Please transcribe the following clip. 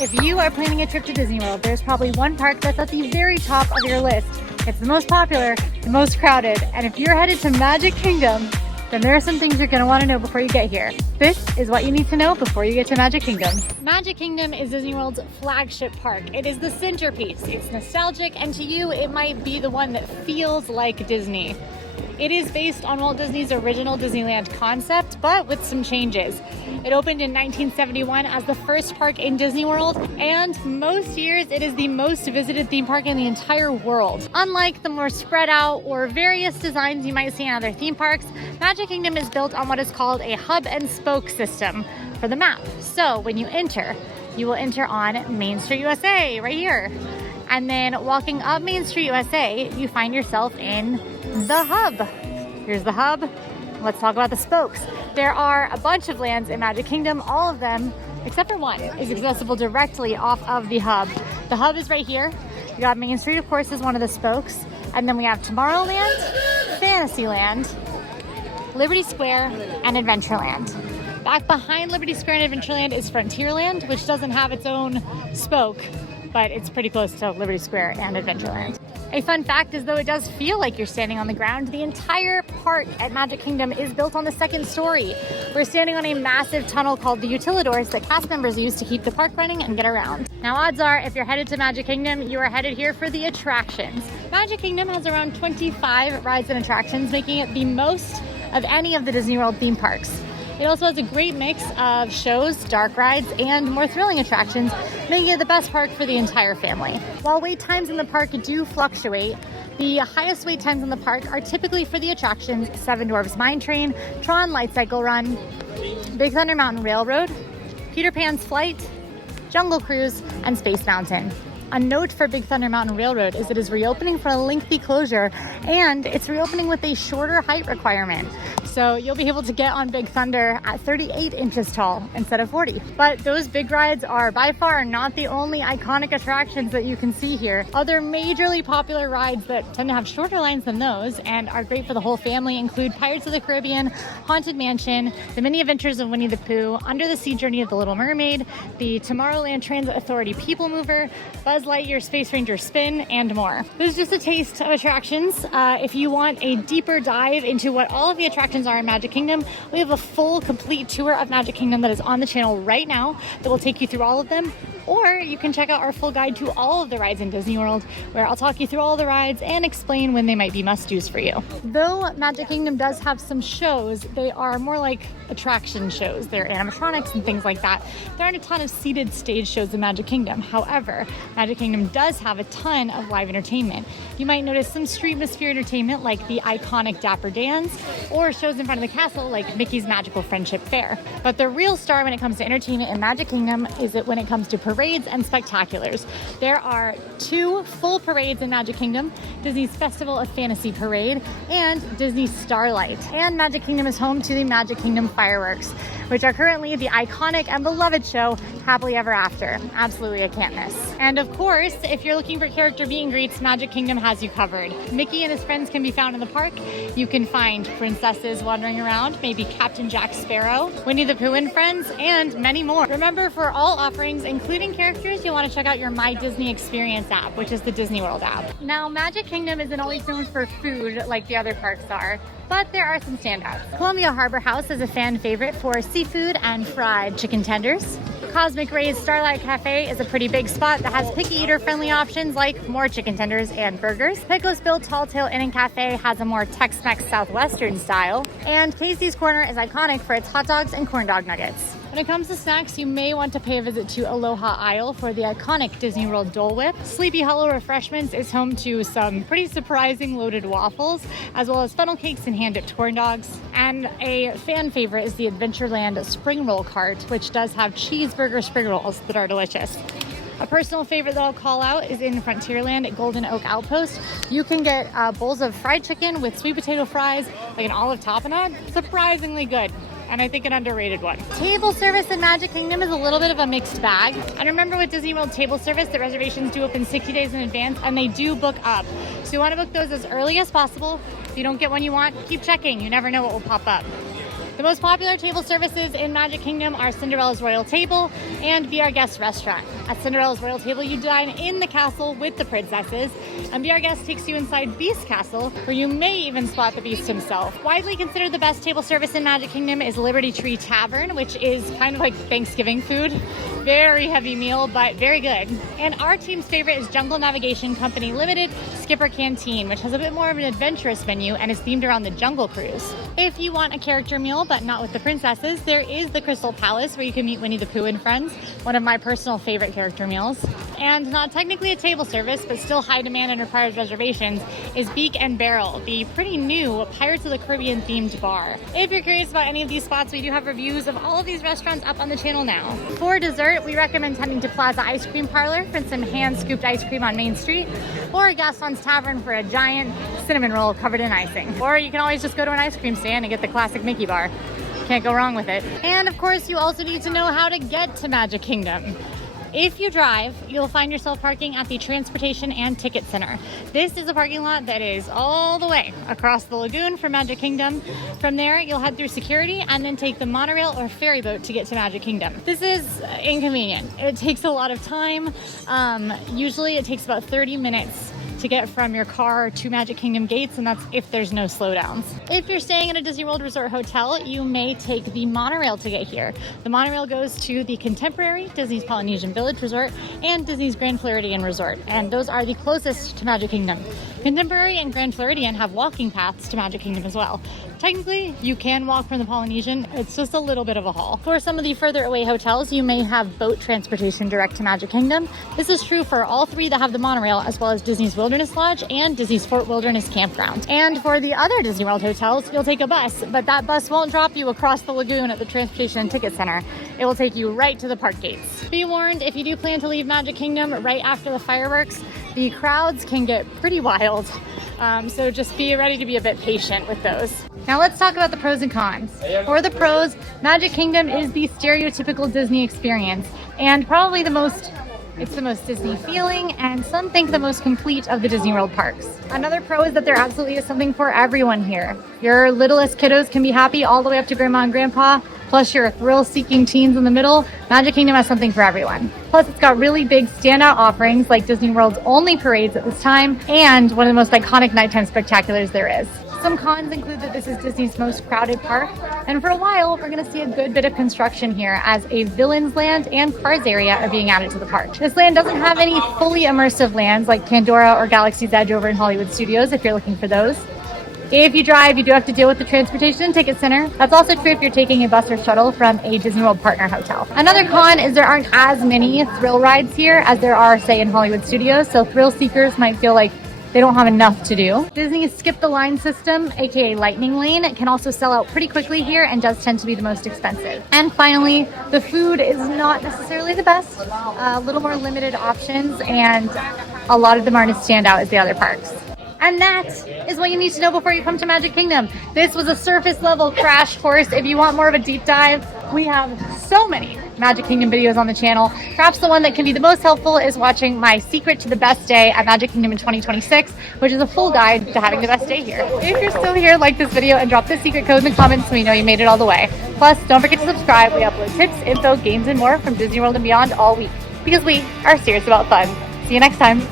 If you are planning a trip to Disney World, there's probably one park that's at the very top of your list. It's the most popular, the most crowded, and if you're headed to Magic Kingdom, then there are some things you're going to want to know before you get here. This is what you need to know before you get to Magic Kingdom. Magic Kingdom is Disney World's flagship park. It is the centerpiece. It's nostalgic, and to you, it might be the one that feels like Disney. It is based on Walt Disney's original Disneyland concept, but with some changes. It opened in 1971 as the first park in Disney World, and most years it is the most visited theme park in the entire world. Unlike the more spread out or various designs you might see in other theme parks, Magic Kingdom is built on what is called a hub and spoke system for the map. So when you enter, you will enter on Main Street, USA, right here. And then walking up Main Street, USA, you find yourself in the hub. Here's the hub. Let's talk about the spokes. There are a bunch of lands in Magic Kingdom. All of them, except for one, is accessible directly off of the hub. The hub is right here. You got Main Street, of course, is one of the spokes. And then we have Tomorrowland, Fantasyland, Liberty Square, and Adventureland. Back behind Liberty Square and Adventureland is Frontierland, which doesn't have its own spoke, but it's pretty close to Liberty Square and Adventureland. A fun fact is, though it does feel like you're standing on the ground, the entire park at Magic Kingdom is built on the second story. We're standing on a massive tunnel called the Utilidors that cast members use to keep the park running and get around. Now, odds are, if you're headed to Magic Kingdom, you are headed here for the attractions. Magic Kingdom has around 25 rides and attractions, making it the most of any of the Disney World theme parks. It also has a great mix of shows, dark rides, and more thrilling attractions, making it the best park for the entire family. While wait times in the park do fluctuate, the highest wait times in the park are typically for the attractions Seven Dwarfs Mine Train, Tron Light Cycle Run, Big Thunder Mountain Railroad, Peter Pan's Flight, Jungle Cruise, and Space Mountain. A note for Big Thunder Mountain Railroad is it is reopening for a lengthy closure, and it's reopening with a shorter height requirement. So you'll be able to get on Big Thunder at 38 inches tall instead of 40. But those big rides are by far not the only iconic attractions that you can see here. Other majorly popular rides that tend to have shorter lines than those and are great for the whole family include Pirates of the Caribbean, Haunted Mansion, The Mini Adventures of Winnie the Pooh, Under the Sea Journey of the Little Mermaid, the Tomorrowland Transit Authority People Mover, Buzz Lightyear Space Ranger Spin, and more. This is just a taste of attractions. If you want a deeper dive into what all of the attractions are in Magic Kingdom, we have a full, complete tour of Magic Kingdom that is on the channel right now that will take you through all of them. Or you can check out our full guide to all of the rides in Disney World, where I'll talk you through all the rides and explain when they might be must-dos for you. Though Magic Kingdom does have some shows, they are more like attraction shows. They're animatronics and things like that. There aren't a ton of seated stage shows in Magic Kingdom. However, Magic Kingdom does have a ton of live entertainment. You might notice some streetmosphere entertainment like the iconic Dapper Dans, or shows in front of the castle like Mickey's Magical Friendship Fair. But the real star when it comes to entertainment in Magic Kingdom is when it comes to parades and spectaculars. There are 2 full parades in Magic Kingdom, Disney's Festival of Fantasy Parade and Disney's Starlight. And Magic Kingdom is home to the Magic Kingdom fireworks, which are currently the iconic and beloved show Happily Ever After. Absolutely a can't miss. And of course, if you're looking for character meet and greets, Magic Kingdom has you covered. Mickey and his friends can be found in the park. You can find princesses wandering around, maybe Captain Jack Sparrow, Winnie the Pooh and friends, and many more. Remember, for all offerings, including characters, you'll want to check out your My Disney Experience app, which is the Disney World app. Now, Magic Kingdom isn't always known for food like the other parks are, but there are some standouts. Columbia Harbor House is a fan favorite for seafood and fried chicken tenders. Cosmic Ray's Starlight Cafe is a pretty big spot that has picky eater friendly options like more chicken tenders and burgers. Pecos Bill Tall Tale Inn and Cafe has a more Tex-Mex Southwestern style. And Casey's Corner is iconic for its hot dogs and corn dog nuggets. When it comes to snacks, you may want to pay a visit to Aloha Isle for the iconic Disney World Dole Whip. Sleepy Hollow Refreshments is home to some pretty surprising loaded waffles, as well as funnel cakes and hand-dipped corn dogs. And a fan favorite is the Adventureland Spring Roll Cart, which does have cheeseburger spring rolls that are delicious. A personal favorite that I'll call out is in Frontierland at Golden Oak Outpost. You can get bowls of fried chicken with sweet potato fries, like an olive tapenade. Surprisingly good, and I think an underrated one. Table service in Magic Kingdom is a little bit of a mixed bag. And remember with Disney World table service, the reservations do open 60 days in advance, and they do book up. So you want to book those as early as possible. If you don't get one you want, keep checking. You never know what will pop up. The most popular table services in Magic Kingdom are Cinderella's Royal Table and Be Our Guest Restaurant. At Cinderella's royal table, you dine in the castle with the princesses, and Be Our Guest takes you inside Beast's castle, where you may even spot the Beast himself. Widely considered the best table service in Magic Kingdom is Liberty Tree Tavern, which is kind of like Thanksgiving food. Very heavy meal, but very good. And our team's favorite is Jungle Navigation Company Limited Skipper Canteen, which has a bit more of an adventurous menu and is themed around the Jungle Cruise. If you want a character meal, but not with the princesses, there is the Crystal Palace, where you can meet Winnie the Pooh and friends, one of my personal favorite character meals. And not technically a table service, but still high demand and requires reservations, is Beak and Barrel, the pretty new Pirates of the Caribbean themed bar. If you're curious about any of these spots, we do have reviews of all of these restaurants up on the channel now. For dessert, we recommend heading to Plaza Ice Cream Parlor for some hand-scooped ice cream on Main Street, or Gaston's Tavern for a giant cinnamon roll covered in icing. Or you can always just go to an ice cream stand and get the classic Mickey bar. Can't go wrong with it. And of course, you also need to know how to get to Magic Kingdom. If you drive, you'll find yourself parking at the Transportation and Ticket Center. This is a parking lot that is all the way across the lagoon from Magic Kingdom. From there, you'll head through security and then take the monorail or ferry boat to get to Magic Kingdom. This is inconvenient. It takes a lot of time. Usually it takes about 30 minutes to get from your car to Magic Kingdom gates, and that's if there's no slowdowns. If you're staying at a Disney World Resort hotel, you may take the monorail to get here. The monorail goes to the Contemporary, Disney's Polynesian Village Resort, and Disney's Grand Floridian Resort, and those are the closest to Magic Kingdom. Contemporary and Grand Floridian have walking paths to Magic Kingdom as well. Technically, you can walk from the Polynesian. It's just a little bit of a haul. For some of the further away hotels, you may have boat transportation direct to Magic Kingdom. This is true for all three that have the monorail, as well as Disney's Wilderness Lodge and Disney's Fort Wilderness Campground. And for the other Disney World hotels, you'll take a bus, but that bus won't drop you across the lagoon at the Transportation and Ticket Center. It will take you right to the park gates. Be warned, if you do plan to leave Magic Kingdom right after the fireworks, the crowds can get pretty wild. So just be ready to be a bit patient with those. Now let's talk about the pros and cons. For the pros, Magic Kingdom is the stereotypical Disney experience, and probably it's the most Disney feeling, and some think the most complete of the Disney World parks. Another pro is that there absolutely is something for everyone here. Your littlest kiddos can be happy all the way up to grandma and grandpa, plus your thrill-seeking teens in the middle. Magic Kingdom has something for everyone. Plus, it's got really big standout offerings like Disney World's only parades at this time, and one of the most iconic nighttime spectaculars there is. Some cons include that this is Disney's most crowded park, and for a while, we're going to see a good bit of construction here as a Villains Land and Cars area are being added to the park. This land doesn't have any fully immersive lands like Pandora or Galaxy's Edge over in Hollywood Studios if you're looking for those. If you drive, you do have to deal with the Transportation and Ticket Center. That's also true if you're taking a bus or shuttle from a Disney World partner hotel. Another con is there aren't as many thrill rides here as there are, say, in Hollywood Studios, so thrill seekers might feel like they don't have enough to do. Disney's Skip the Line system, aka Lightning Lane, can also sell out pretty quickly here and does tend to be the most expensive. And finally, the food is not necessarily the best. A little more limited options, and a lot of them aren't as standout as the other parks. And that is what you need to know before you come to Magic Kingdom. This was a surface level crash course. If you want more of a deep dive, we have so many Magic Kingdom videos on the channel. Perhaps the one that can be the most helpful is watching my secret to the best day at Magic Kingdom in 2026, which is a full guide to having the best day here. If you're still here, like this video and drop the secret code in the comments so we know you made it all the way. Plus, don't forget to subscribe. We upload tips, info, games, and more from Disney World and beyond all week, because we are serious about fun. See you next time.